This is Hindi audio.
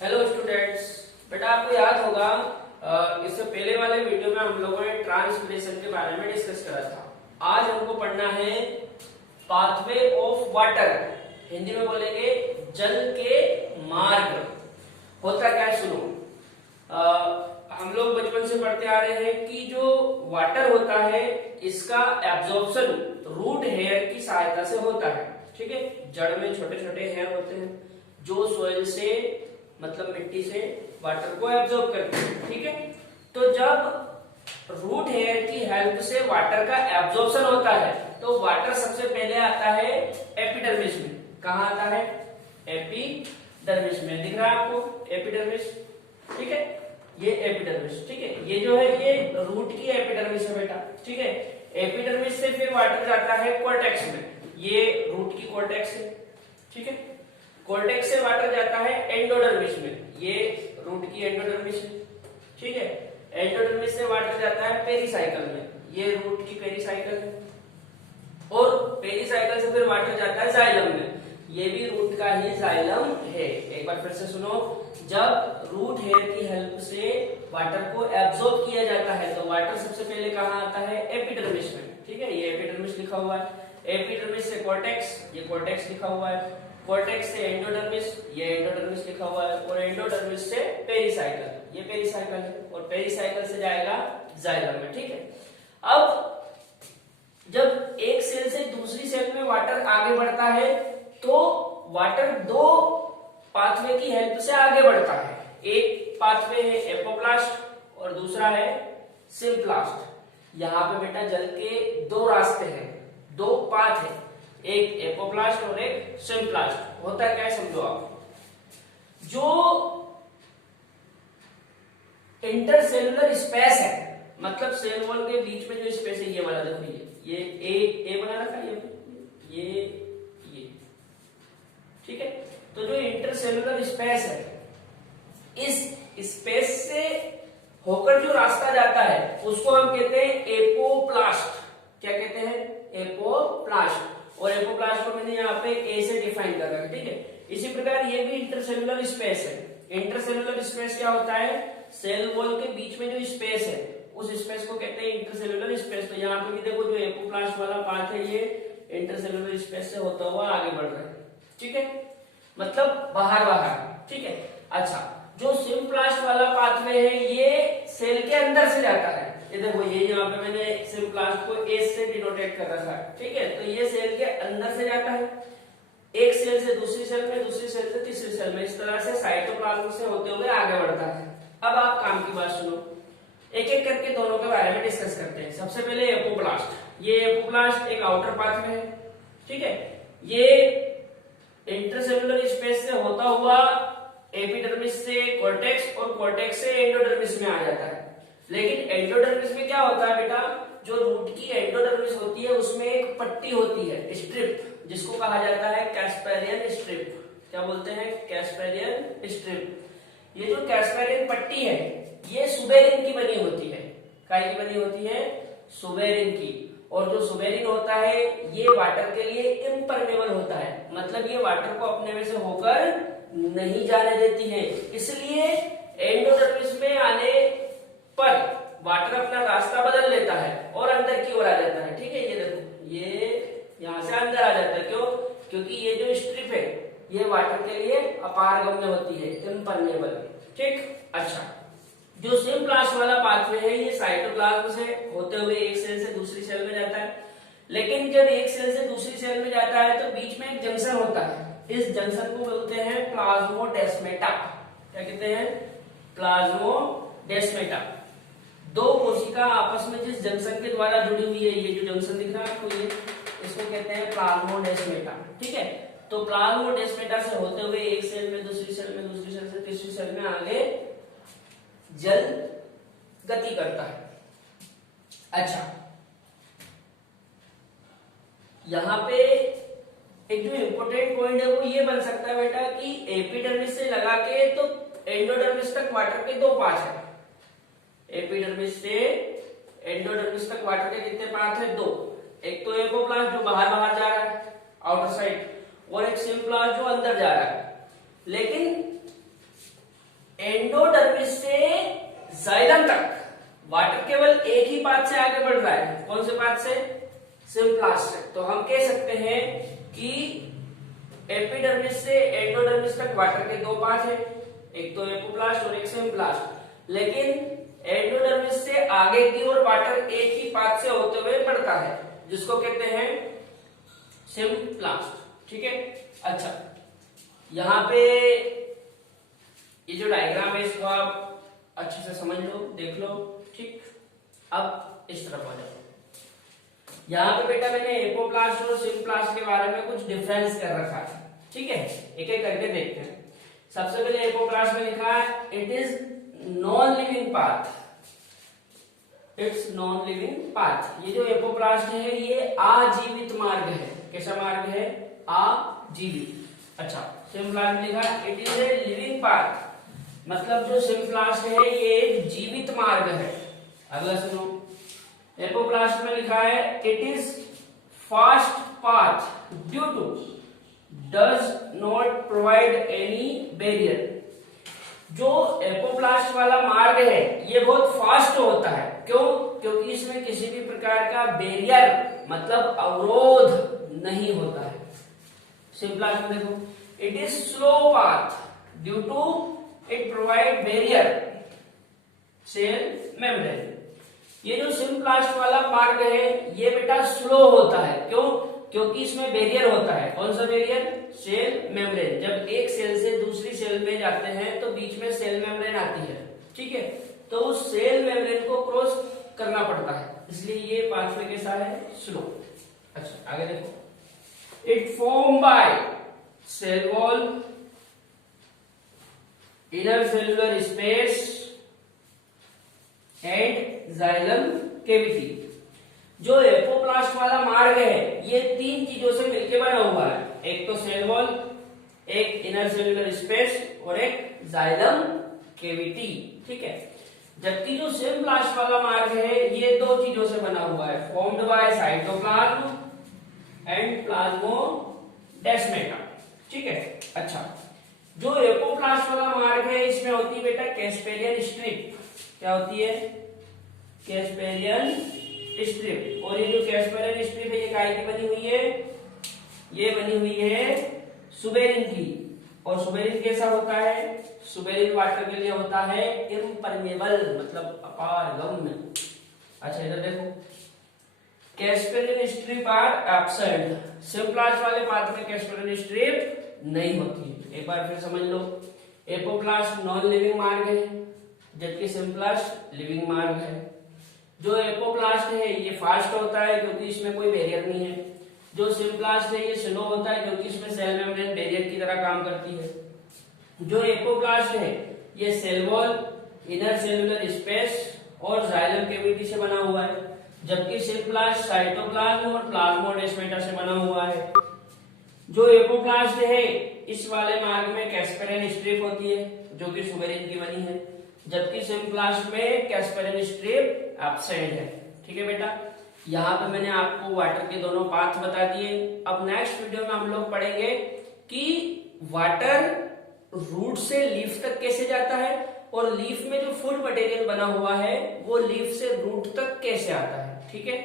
Hello students. बेटा आपको याद होगा इससे पहले वाले वीडियो में हम लोगों ने ट्रांसपिरेशन के बारे में डिस्कस करा था। आज हमको पढ़ना है पाथवे ऑफ वाटर, हिंदी में बोलेंगे जल के मार्ग। होता क्या है सुनो। हम लोग बचपन से पढ़ते आ रहे हैं कि जो वाटर होता है इसका एब्जॉर्प्शन रूट हेयर की सहायता से होता है। ठीक है, जड़ में छोटे छोटे हेयर होते हैं जो सोइल से मतलब मिट्टी से वाटर को एब्जॉर्ब करते हैं। ठीक है, तो जब रूट हेयर की हेल्प से वाटर का एब्जॉर्प्शन होता है तो वाटर सबसे पहले आता है एपिडर्मिस में। कहा आता है? एपिडर्मिस में। दिख रहा है आपको एपिडर्मिस? ठीक है, ये एपिडर्मिस। ठीक है, ये जो है ये रूट की एपिडर्मिस है बेटा। ठीक है, एपिडर्मिस से फिर वाटर जाता है कोर्टेक्स में। ये रूट की कोर्टेक्स है। ठीक है, कोर्टेक्स से वाटर जाता है एंडोडर्मिस में। ये रूट की एंडोडर्मिस है। ठीक है, एंडोडर्मिस से वाटर जाता है पेरिसाइकल में। ये रूट की पेरिसाइकल है। और पेरिसाइकल से फिर वाटर जाता है जाइलम में। ये भी रूट का ही जाइलम है। एक बार फिर से सुनो, जब रूट हेयर की हेल्प से वाटर को एब्जॉर्ब किया जाता है तो वाटर सबसे पहले कहाँ आता है? एपिडर्मिस में। ठीक है, ये एपिडर्मिस लिखा हुआ है। एपिडर्मिस से कोर्टेक्स, ये कोर्टेक्स लिखा हुआ है। कोर्टेक्स से एंडोडर्मिस, ये एंडोडर्मिस लिखा हुआ है। और एंडोडर्मिस से पेरिसाइकल, ये पेरिसाइकल है। और पेरिसाइकल से जाएगा जाइलम में। ठीक है, अब जब एक सेल से दूसरी सेल में वाटर आगे बढ़ता है तो वाटर दो पाथवे की हेल्प से आगे बढ़ता है। एक पाथवे है एपोप्लास्ट और दूसरा है सिम्प्लास्ट। यहाँ पे बेटा जल के दो रास्ते हैं, दो पाथ है, एक एपोप्लास्ट और एक सिम्प्लास्ट। होता क्या है समझो आप। जो इंटरसेलुलर स्पेस है, मतलब सेल वॉल के बीच में जो स्पेस है, ये वाला देखो, ये ए बना रखा है, ये ठीक है। तो जो इंटरसेलुलर स्पेस है, इस स्पेस से होकर जो रास्ता जाता है उसको हम कहते हैं एपोप्लास्ट। क्या कहते हैं? एपोप्लास्ट। और एपोप्लास्ट को मैंने यहाँ पे ए से डिफाइन कर रखा है। ठीक है, इसी प्रकार ये भी इंटरसेलुलर स्पेस है। इंटरसेलुलर स्पेस क्या होता है? सेल वॉल के बीच में जो स्पेस है उस स्पेस को कहते हैं इंटरसेलुलर स्पेस। तो यहाँ पे भी देखो, जो एपोप्लास्ट वाला पार्ट है ये इंटरसेलुलर स्पेस से होता हुआ आगे बढ़ रहा है। ठीक है, मतलब बाहर बाहर। ठीक है, अच्छा, जो सिम्प्लास्ट वाला पाथवे है ये सेल के अंदर से जाता है। ये देखो, ये यहाँ पे मैंने सिम्प्लास्ट को एस से डिनोटेट कर रखा है। ठीक है, तो ये सेल के अंदर से जाता है, एक सेल से दूसरी सेल में, दूसरी सेल से तीसरी सेल में, इस तरह से साइटोप्लाज्म से होते हुए आगे बढ़ता है। अब आप काम की बात सुनो, एक एक करके दोनों के बारे में डिस्कस करते हैं। सबसे पहले एपोप्लास्ट। ये एपोप्लास्ट एक आउटर पाथवे है। ठीक है, ये इंटरसेलुलर स्पेस से होता हुआ एपिडर्मिस से कोर्टेक्स और कोर्टेक्स से एंडोडर्मिस में आ जाता है। लेकिन एंडोडर्मिस में क्या होता है बेटा? जो रूट की एंडोडर्मिस होती है उसमें एक पट्टी होती है, स्ट्रिप, जिसको कहा जाता है कैस्पेरियन स्ट्रिप। क्या बोलते हैं? Casparian strip. ये जो कैस्पेरियन पट्टी है ये सुबेरिन की बनी होती है। काय की बनी होती है? सुबेरिन की। और जो सुबेरिन होता है ये वाटर के लिए इम्परमेबल होता है, मतलब ये वाटर को अपने में से होकर नहीं जाने देती है। इसलिए एंडोडर्मिस में आने पर वाटर अपना रास्ता बदल लेता है और अंदर की ओर आ जाता है। ठीक है, ये देखो, ये यहां से अंदर आ जाता है। क्यों? क्योंकि ये जो स्ट्रिप है ये वाटर के लिए अपारगम्य होती है, इम्परमेबल। ठीक, अच्छा, जो सिम्प्लास्ट वाला पाथवे है ये साइटोप्लाज्म से होते हुए एक सेल से दूसरी सेल में जाता है। लेकिन जब एक सेल से दूसरी सेल में जाता है तो बीच में एक जंक्शन होता है। इस जंक्शन को बोलते हैं प्लाज्मोडेस्मेटा। क्या कहते हैं? प्लाज्मोडेस्मेटा। दो कोशिका आपस में जिस जंक्शन के द्वारा जुड़ी हुई है, ये जो जंक्शन दिख रहा है आपको, ये इसको कहते हैं प्लाज्मोडेस्मेटा। ठीक है, तो प्लाज्मोडेस्मेटा से होते हुए एक सेल में, दूसरी सेल में, दूसरी सेल से तीसरी सेल में आगे जल गति करता है। अच्छा, यहां पे एक जो इंपॉर्टेंट पॉइंट है वो ये बन सकता है बेटा कि एपिडर्मिस से लगा के तो एंडोडर्मिस तक वाटर के दो पाथ है। एपिडर्मिस से एंडोडर्मिस तक वाटर के कितने पाथ है? दो। एक तो एपोप्लास्ट जो बाहर बाहर जा रहा है आउटर साइड, और एक सिम्प्लास्ट जो अंदर जा रहा है। लेकिन जाइलम तक वाटर केवल एक ही पाथ से आगे बढ़ रहा है। कौन से पाथ से? सिम्प्लास्ट से। तो हम कह सकते हैं कि एपिडर्मिस से एंडोडर्मिस तक वाटर के दो पाथ है, एक तो एपोप्लास्ट और एक सिम्प्लास्ट। लेकिन एंडोडर्मिस से आगे की ओर वाटर एक ही पाथ से होते हुए बढ़ता है, जिसको कहते हैं सिम्प्लास्ट। ठीक है। अच्छा, यहाँ पे ये जो डायग्राम है इसको आप अच्छे से समझ लो, देख लो। ठीक, अब इस तरफ आ जाओ। यहाँ पे बेटा मैंने एपोप्लास्ट और सिम्प्लास्ट के बारे में कुछ डिफरेंस कर रखा है। ठीक है, एक एक करके देखते हैं। सबसे पहले एपोप्लास्ट में लिखा है it is non living path. It's non living path. ये जो एपोप्लास्ट है ये आजीवित मार्ग है। कैसा मार्ग है? आजीवित। अच्छा, सिम्प्लास्ट में लिखा है it is a living path, मतलब जो सिम्प्लास्ट है ये एक जीवित मार्ग है। अगला सुनो, एपोप्लास्ट में लिखा है it is fast path due to does not provide any barrier. जो एपोप्लास्ट वाला मार्ग है ये बहुत फास्ट होता है। क्यों? क्योंकि इसमें किसी भी प्रकार का बैरियर मतलब अवरोध नहीं होता है। सिम्प्लास्ट में देखो it is slow path due to it provide barrier cell membrane. ये जो सिम्प्लास्ट वाला मार्ग है ये बेटा स्लो होता है। क्यों? क्योंकि इसमें बैरियर होता है। कौन सा बैरियर? Cell membrane. जब एक सेल से दूसरी सेल में जाते हैं तो बीच में सेल मेम्ब्रेन आती है। ठीक है, तो उस सेल मेम्ब्रेन को क्रॉस करना पड़ता है, इसलिए ये पाथवे कैसा है? स्लो। अच्छा, आगे देखो, it form by cell wall, inner cellular space and xylem cavity. जो एपोप्लास्ट वाला मार्ग है ये तीन चीजों से मिलकर बना हुआ है, एक तो सेल वॉल, एक इनर सेलुलर स्पेस और एक जाइलम कैविटी। ठीक है, जबकि जो सिम्प्लास्ट वाला मार्ग है ये दो चीजों से बना हुआ है, formed by cytoplasm and plasmodesmata. ठीक है। अच्छा, जो एपोप्लास्ट वाला मार्ग है इसमें होती है बेटा कैस्पेरियन स्ट्रिप। क्या होती है? Casparian strip. और ये जो कैस्पेरियन स्ट्रिप है ये काय की बनी हुई है? ये बनी हुई है सुबेरिन की। और सुबेरिन कैसा होता है? सुबेरिन वाटर के लिए होता है इम्परमेबल, मतलब अपारगम्य। अच्छा, इधर देखो, Casparian strip are absent. Symplast वाले पाथ में कैस्पेरियन स्ट्रिप नहीं होती है। एक बार फिर समझ लो, एपोप्लास्ट नॉन लिविंग मार्ग है जबकि सिम्प्लास्ट लिविंग मार्ग है। जो एपोप्लास्ट है ये फास्ट होता है क्योंकि इसमें कोई बैरियर नहीं है। जो सिम्प्लास्ट है ये स्लो होता है क्योंकि इसमें सेल मेम्ब्रेन बैरियर की तरह काम करती है। जो एपोप्लास्ट है ये cell wall, inner cellular space और जाइलम कैविटी से बना हुआ है, जबकि सिम्प्लास्ट साइटोप्लाज्म और प्लाज्मोडेस्माटा से बना हुआ है। जो एपोप्लास्ट है इस वाले मार्ग में कैस्पेरियन स्ट्रिप होती है जो कि सुबेरिन की बनी है, जबकि सिम्प्लास्ट में कैस्पेरियन स्ट्रिप एब्सेंट है। ठीक है बेटा, यहाँ पे मैंने आपको वाटर के दोनों पाथ बता दिए। अब नेक्स्ट वीडियो में हम लोग पढ़ेंगे कि वाटर रूट से लीफ तक कैसे जाता है और लीफ में जो फूड मटेरियल बना हुआ है वो लीफ से रूट तक कैसे आता है। ठीक है।